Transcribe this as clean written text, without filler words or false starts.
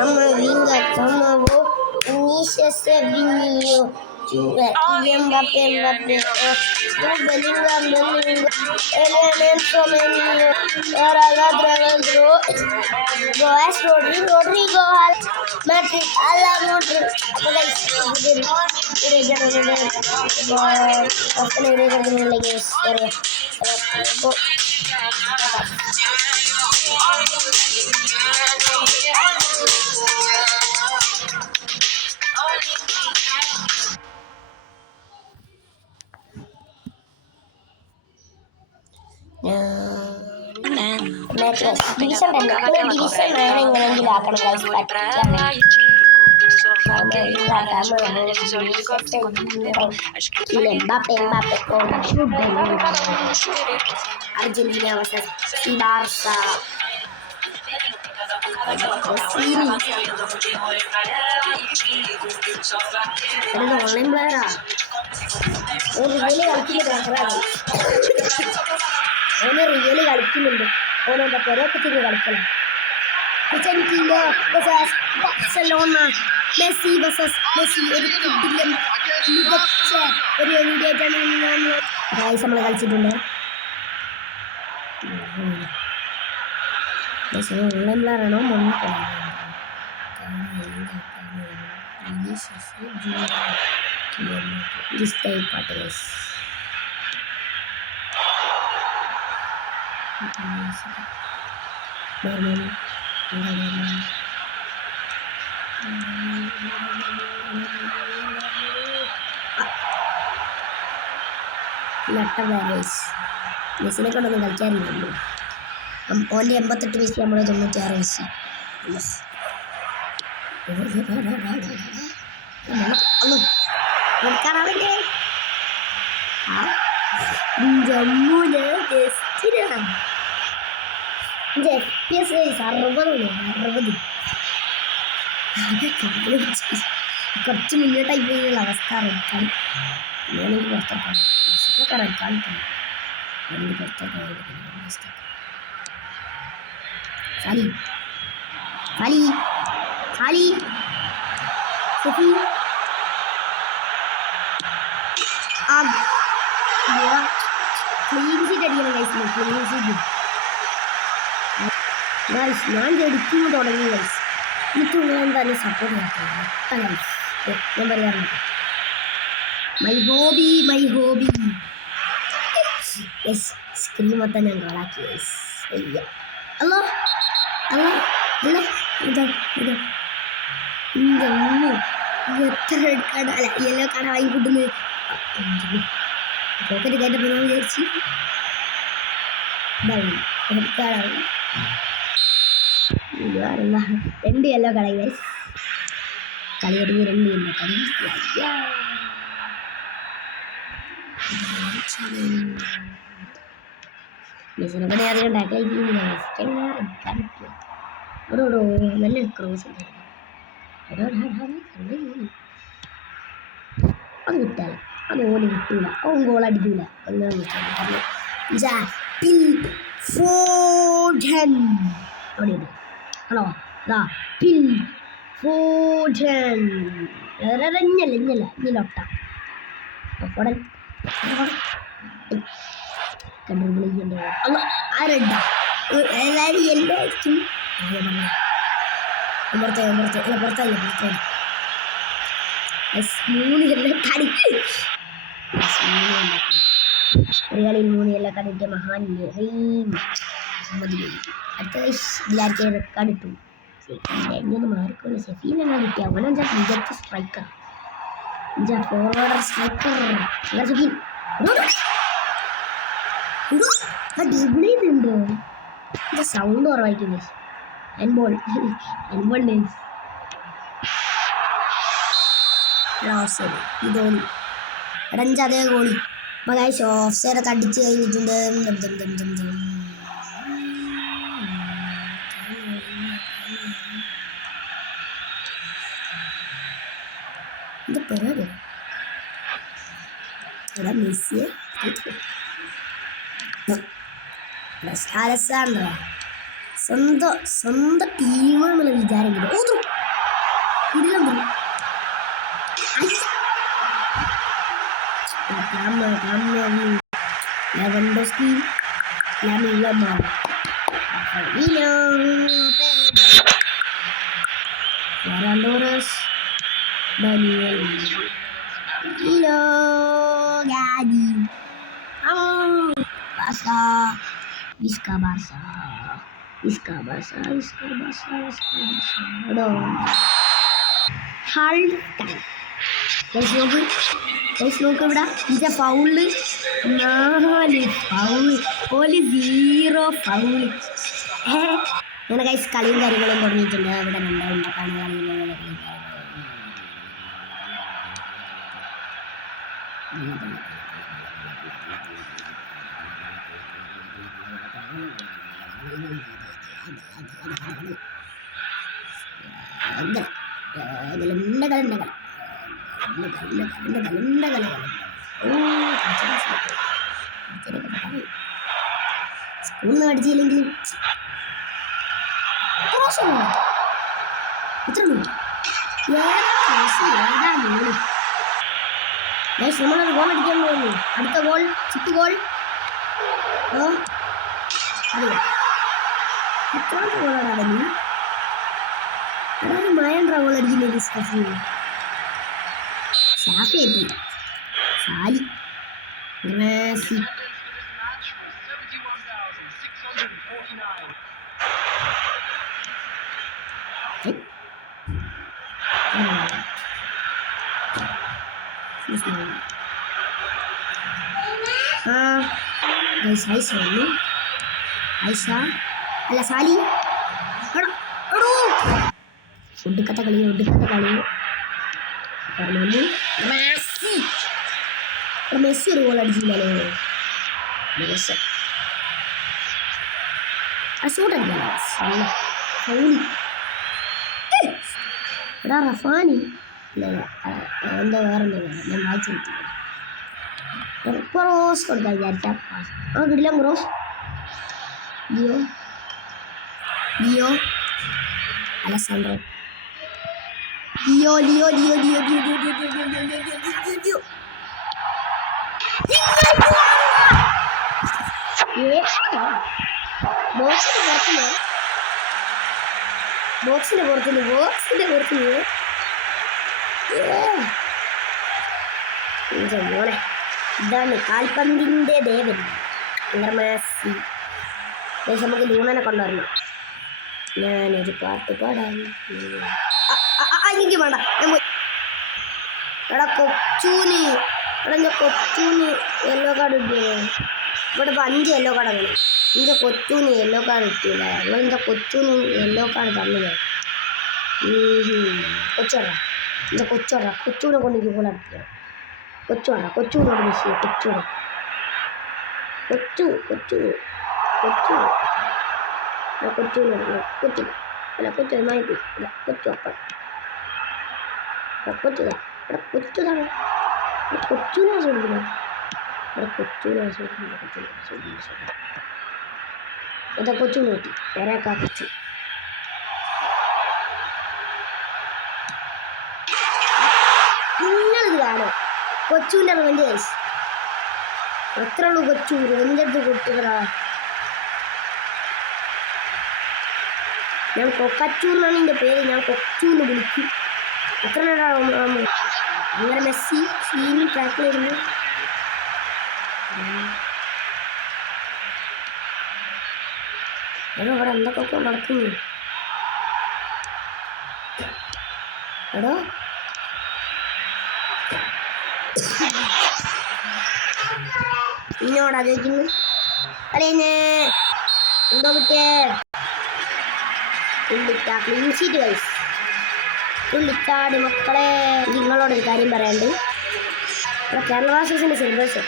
Camavinga, Camavô, Vinícius, Sevinho, Kylian Mbappé, Bellingham, Elemental Menino, Rodrigo, Goes, Rodrigo, Madrid, Ala Modric, division 10 division 9 എങ്ങനെയെങ്കിലും ആക്കണം guys പറ്റിക്കാൻ Argentina versus Barca. Online player really കളിക്കുന്നുണ്ട്. ഓനെന്താ പുറത്തൊക്കെ കളിക്കണം. Barcelona Messi versus Messi ഒരു കിടിലൻ മികച്ച ഒരു എൻഗേജാണ് ഗൈസ് നമ്മൾ കളിച്ചിട്ടുണ്ട്. ഓൺലൈൻ പ്ലെയറാണോ മെസ്സിനെ കൊണ്ടൊന്നും കളിക്കാറില്ലല്ലോ. ഓൻ്റെ 88 വയസ്സ് നമ്മുടെ 96 വയസ്സ്. കളിക്കാറാവില്ലേ ജമ്മുന് ടെസ്റ്റിനാണ് 60 കുറച്ച് മുന്നോട്ടായി പോയുള്ള അവസ്ഥ റെഡ്ക്കാൻ ഞാനെനിക്ക് പുറത്തോട്ടാണ് മെസ്സിക്കൊക്കെ റെഡ്ക്കാൻ എനിക്ക് പുറത്തോട്ടായ സാലി സാലി സാലി സഫി ക്ലീൻ ഷീറ്റ് അടിക്കണം ഗൈസ്. ക്ലീൻ ഷീറ്റ് ഗൈസ് ഞാൻ ജടിക്കുമ്പോൾ തുടങ്ങി ഗൈസ്. എനിക്കുള്ള എന്തായാലും സപ്പോർട്ട് ചെയ്യാത്ത ഗൈസ് ഞാൻ പറയാറുണ്ട് മൈ ഹോബി യെസ് സ്ക്രീൻ മൊത്തം ഞാൻ ഗോളാക്കി ഗൈസ്. അല്ലോ അല്ലോ അല്ല ഇതാ ഇതാ എത്ര റെഡ് കാർഡ് അല്ല യെല്ലോ കാർഡ് വാങ്ങിക്കൂട്ടുന്നത് പോക്കറ്റ് കേട്ടപ്പോൾ ഞാൻ വിചാരിച്ചു ഇതാണ് റെഡ് കാർഡാണ്. 2 യെല്ലോ കാർഡ് ഗൈസ്. കളി തുടങ്ങി 2 യെല്ലോ കളി മെസ്സിനെ അറിയാൻ ടാക്കളായിരിക്കും നല്ല ക്രോസ് അത് കിട്ടാല അത് ഓന് കിട്ടൂല ഓൻ ഗോൾ അടിക്കൂല അങ്ങനെ അവിടെയുണ്ട് ആണോ ഇതാ പിൽ ഫോർഡൻ ഇഞ്ഞല്ല ഇഞ്ഞിലൊട്ട ഫോടൻ ആരണ്ട എല്ലാവരും എല്ലായിരിക്കും പുറത്തായില്ല 3 യെല്ലോ കാർഡ് ഒരു കളിയിൽ 3 യെല്ലോ കാർഡ് കിട്ടിയ മഹാൻ അടുത്ത എല്ലാവർക്കും റെക്കോർഡ് കിട്ടും. എങ്ങനെ മാറിക്കൊണ്ട് ഷെഫീലിനാണ് കിട്ടിയ അവനെന്താ മികച്ച striker forward striker Shefeel dribble ചെയ്തിട്ടുണ്ടോ എന്താ സൗണ്ട് കുറവായിരിക്കും. എൻബോൾ ധോണി എടഞ്ച് അതേ ഗോളി മകാശ് ഓഫ് സൈഡൊക്കെ അടിച്ച് കഴിഞ്ഞിട്ടുണ്ട്. എന്താ പരിപാടി എടാ മെസ്സിയെ സ്വന്തം ടീമാണെന്നുള്ള വിചാരം Yamal. Ferran Torres, Daniel Gadi. Barca, Visca Barca. Aduh. Hard time. Guys, നോക്ക് ഇവിടെ ഇത് ഫൗള് 4 ഫൗള് 0 ഫൗള്. അങ്ങനെ ഗൈസ് കളിയും കാര്യങ്ങളും തുടങ്ങിയിട്ടുണ്ട്. ഇവിടെ രണ്ടാണ് സ്കൂളിൽ അടിച്ചില്ലെങ്കിലും നമ്മളൊരു ഗോൾ അടിക്കാൻ പോകുന്നു. അടുത്ത ഗോൾ ചിപ്പ് ഗോൾ. എത്രാമത്തെ ഗോളാണ് അവന്? അതാണ് മയൻട്ര ഗോൾ അടിക്കുന്നത്. ഷാഫി എത്തി, സാലി, മെസ്സി. അല്ല സാലി ഒടുക്കത്തെ കളി മെസ്സി ഒരു ഗോൾ അടിച്ചില്ലല്ലോ. എടാ റഫാനി എന്താ വേറെ ഞാൻ വായിച്ചു ക്രോസ് കൊടുക്കാൻ വിചാരിച്ചാൽ കിടില ക്രോസ്. ലിയോ അലസാൻഡ്രോ ലിയോ ബോക്സിന്റെ പുറത്തുനിന്ന് മോനെ. ഇതാണ് കാൽപന്തിന്റെ ദേവൻ മെസ്സി. നമുക്ക് ലൂണനെ കൊണ്ടുവരണം. ഞാനൊരു പാട്ട് പാടാൻ എനിക്ക് വേണ്ട. എടാ കൊച്ചൂന് യെല്ലോ കാർഡ് കിട്ടിയത്. ഇവിടെ ഇപ്പം 5 യെല്ലോ കാർഡ് അങ്ങനെ. എൻ്റെ കൊച്ചൂന് യെല്ലോ കാർഡ് കിട്ടിയില്ല. ഇവിടെ കൊച്ചൂന് യെല്ലോ കാർഡ് തന്നില്ല. കൊച്ചൂനെ കൊണ്ട് എനിക്ക് പോലെ അടിക്കുക. കൊച്ചൂനോട് മെസ്സി കൊച്ചൂന് കിട്ടി. ഒരാൾക്കാ കൊച്ചു. നിങ്ങളിത് കാണോ കൊച്ചൂൻ്റെ റിവെഞ്ച് ഗൈസ്. എത്ര ഉള്ളൂ കൊച്ചു റിവെഞ്ച് എടുത്ത് കൊടുത്തുകളാ. ഞാൻ കൊക്കച്ചൂർ എന്നാണ് എൻ്റെ പേര്. ഞാൻ കൊച്ചൂന്ന് വിളിക്കും. എത്ര അങ്ങനെ മെസ്സി സീനിൽ ട്രാക്കിൽ വരുന്നു. എടോ അവിടെ എന്തൊക്കെ നടക്കുന്നു എടോ. ഇന്നോടാ ചോദിക്കുന്നു അല്ലേ എന്തോ കിട്ടിയേ. Clean sheet guys. തുള്ളിക്കാട് മക്കളെ, നിങ്ങളോടൊരു കാര്യം പറയാണ്ട്. ഇവിടെ കേരള ബ്ലാസ്റ്റേഴ്സിൻ്റെ സിലബസ്